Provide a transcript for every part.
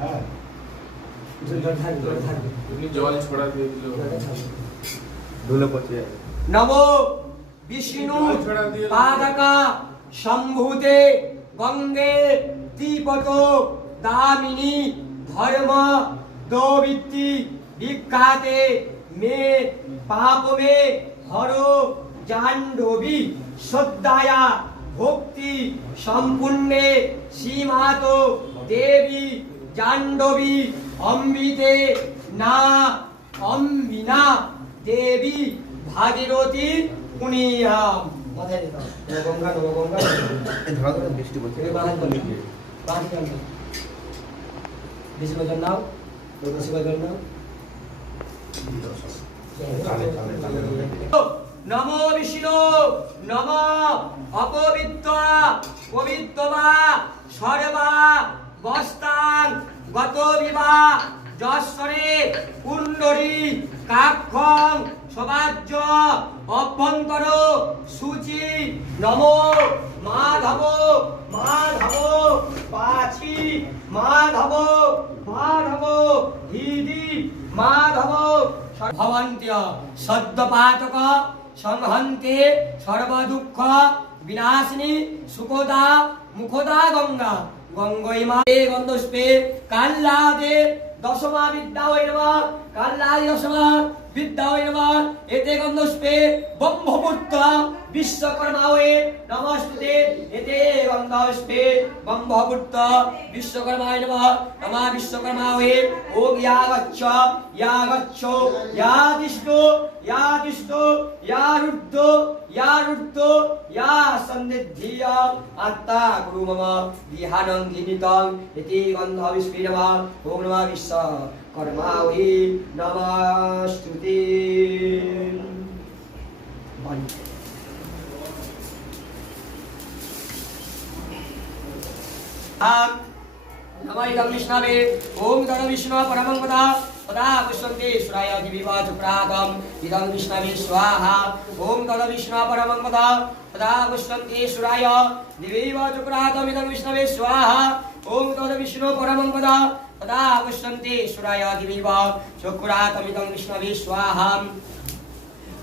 হ্যাঁ জল ছড়া দিয়ে দিল নমো বিষ্ণু পাদকা সম্ভূতে গঙ্গে দীপত দামিনী ধর্ম দৌবিত্তি বিখ্যাতে মে পাপ মে হর জাহ্নবী শ্রদ্ধায়া ভক্তি সম্পূর্ণে শ্রীমাত দেবী জাহ্নবী অমৃতে না অম্বিনা দেবী ভাগীরথী পুনিয়াম মাথায় দিতাম গঙ্গা নবগঙ্গা বৃষ্টি পড়ছে বেশি বজন নাও বেশি বজন নাও নমো বিষ্ণু নম অপবিত্র পবিত্রবা সর্বা বস্তাং গত বিবা যশ্বরে কুণ্ডরী কাক্ষং সবাজ্য অভ্যন্তর সূচি নমো মাধব মাধব পাছি মাধব মাধব হৃদি মাধব ভবন্ত্য সদ্যপাতক সংহন্তে সর্বদুঃখ বিনাশিনী সুখদা মুখদা গঙ্গা গঙ্গৈমাতে গন্ধস্পে কাল্লাদে দশমা বিদ্যা হয়ে নমঃ কাল্লাদি দশমা বিদ্যা হয়ে নমঃ এতে গন্ধস্পে ব্রহ্মপুত্র বিশ্বকর্মা হয়ে নমস্তে এতে গন্ধস্পে ব্রহ্মপুত্র বিশ্বকর্মায় নমঃ নমঃ বিশ্বকর্মা হয়ে ওম ইয়াগচ্ছ ইয়া তিষ্ঠো ইয়া রুদ্ধ ইয়া সন্নিধিয়া আত্মা গুরু মম বিহানং ঘিনিতং ইতি গন্ধবিষ্পে নমঃ ওম নমঃ বিশ্বকর্মায় নমস্তুতে नमः विष्णवे ओम तद विष्णु परमं पदा पदा पुष्पन्ते सुराय दिविवा चक्राकम् इदं विष्णवे स्वाहा ओम तद विष्णु परमं पदा पदा पुष्पन्ते सुराय दिविवा चक्राकम् इदं विष्णवे स्वाहा ओम तद विष्णु परमं पदा पदा पुष्पन्ते सुराय दिविवा चक्राकम् इदं विष्णवे स्वाहा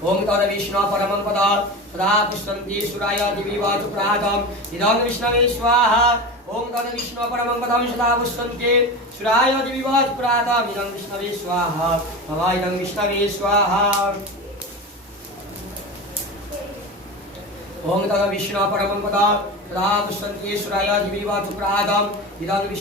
ओम तद विष्णु परमं पदा सदा पुष्पन्ते सुराय दिविवा चक्राकम् इदं विष्णवे स्वाहा ओम तद विष्णु परमं पदं सदा पुष्पन्ते सुराय दिविवा चक्राकम् इदं विष्णवे स्वाहा नमः इदं विष्णवे स्वाहा ओम तद विष्णु परमं पदं सदा पुष्पन्ते सुराय दिविवा चक्राकम् इदं